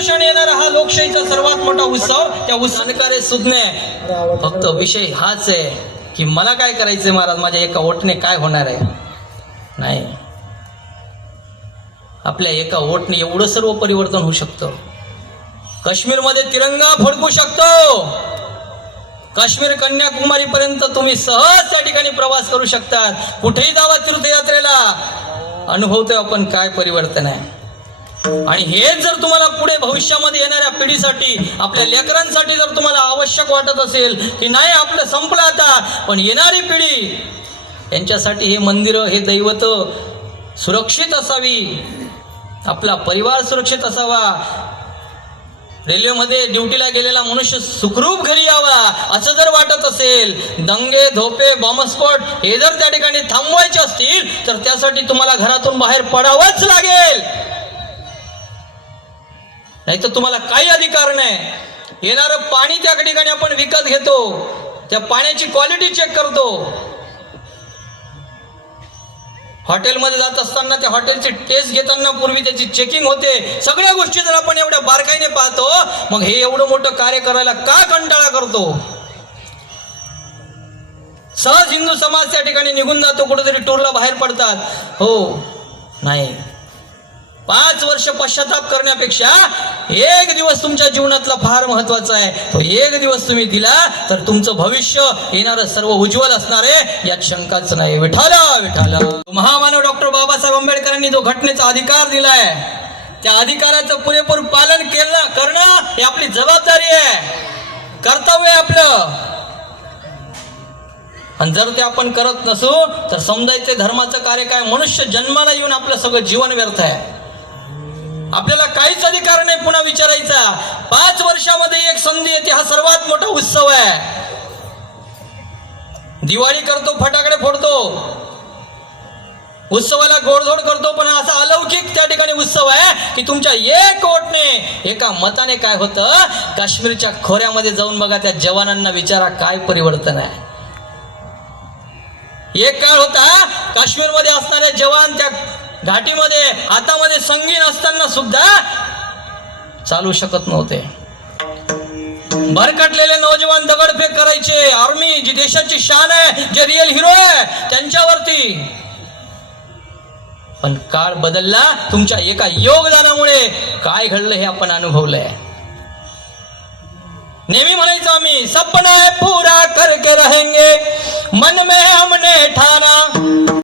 लोकशाहीचा सर्वात मोठा उत्सव. त्या उत्सवकारे सुज्ञ फक्त विषय हाच आहे की मला काय करायचंय महाराज? माझ्या एका वोटने काय होणार आहे? नाही. आपल्या एका ओटने एवढं सर्व परिवर्तन होऊ शकतं. काश्मीरमध्ये तिरंगा फडकू शकतो. काश्मीर कन्याकुमारी पर्यंत तुम्ही सहज त्या ठिकाणी प्रवास करू शकतात. कुठेही जावा तीर्थयात्रेला. अनुभवतोय आपण काय परिवर्तन आहे? आणि हेच जर तुम्हाला पुढे भविष्यामध्ये येणाऱ्या पिढीसाठी आपल्या लेकरांसाठी जर तुम्हाला आवश्यक वाटत असेल की नाही आपलं संपलं आता पण येणारी पिढी यांच्यासाठी हे मंदिरं हे दैवत सुरक्षित असावी. आपला परिवार सुरक्षित असावा. रेल्वेमध्ये ड्युटीला गेलेला मनुष्य सुखरूप घरी यावा असं जर वाटत असेल दंगे धोपे बॉम्बस्फोट हे जर त्या ठिकाणी थांबवायचे असतील तर त्यासाठी तुम्हाला घरातून बाहेर पडावंच लागेल. नाही तर तुम्हाला काही अधिकार नाही. येणारं पाणी त्या ठिकाणी आपण विकत घेतो. त्या पाण्याची क्वालिटी चेक करतो. हॉटेलमध्ये जात असताना त्या हॉटेलची टेस्ट घेताना पूर्वी त्याची चेकिंग होते. सगळ्या गोष्टी जर आपण एवढ्या बारकाईने पाहतो मग हे एवढं मोठं कार्य करायला का कंटाळा करतो? सहज हिंदू समाज त्या ठिकाणी निघून जातो कुठेतरी टूरला बाहेर पडतात. हो नाही. पाच वर्ष पश्चाताप करण्यापेक्षा एक दिवस तुमच्या जीवनातला फार महत्त्वाचा आहे. तो एक दिवस तुम्ही दिला तर तुमचं भविष्य येणार सर्व उज्ज्वल असणार आहे. यात शंकाच नाही. विठाला विठाला महामानव डॉक्टर बाबासाहेब आंबेडकरांनी जो घटनेचा अधिकार दिलाय त्या अधिकाराचं पुरेपूर पालन केलं करणं ही आपली जबाबदारी आहे. कर्तव्य आहे आपलं. आणि जर ते आपण करत नसू तर समजायचे धर्माचं कार्य काय? मनुष्य जन्माला येऊन आपलं सगळं जीवन व्यर्थ आहे. आपल्याला काहीच अधिकार नाही पुन्हा विचारायचा. पाच वर्षामध्ये एक संधी येते हा सर्वात मोठा उत्सव आहे. दिवाळी करतो फटाकडे फोडतो. उत्सवाला गोडधोड करतो पण असा अलौकिक त्या ठिकाणी उत्सव आहे की तुमच्या एक वोटने एका मताने काय होतं? काश्मीरच्या खोऱ्यामध्ये जाऊन बघा त्या जवानांना विचारा काय परिवर्तन आहे. एक काळ होता काश्मीरमध्ये असणारे जवान त्या घाटीमध्ये हातामध्ये संगीन असताना सुद्धा चालू शकत नव्हते. भरकटलेले नौजवान दगडफेक करायचे. आर्मी जी देशाची शान आहे जे रिअल हिरो आहे त्यांच्यावरती. पण काळ बदलला तुमच्या एका योगदानामुळे काय घडलं हे आपण अनुभवलंय. नेहमी म्हणायचो आम्ही सपना है पूरा करके रहेंगे मन में हमने ठाना.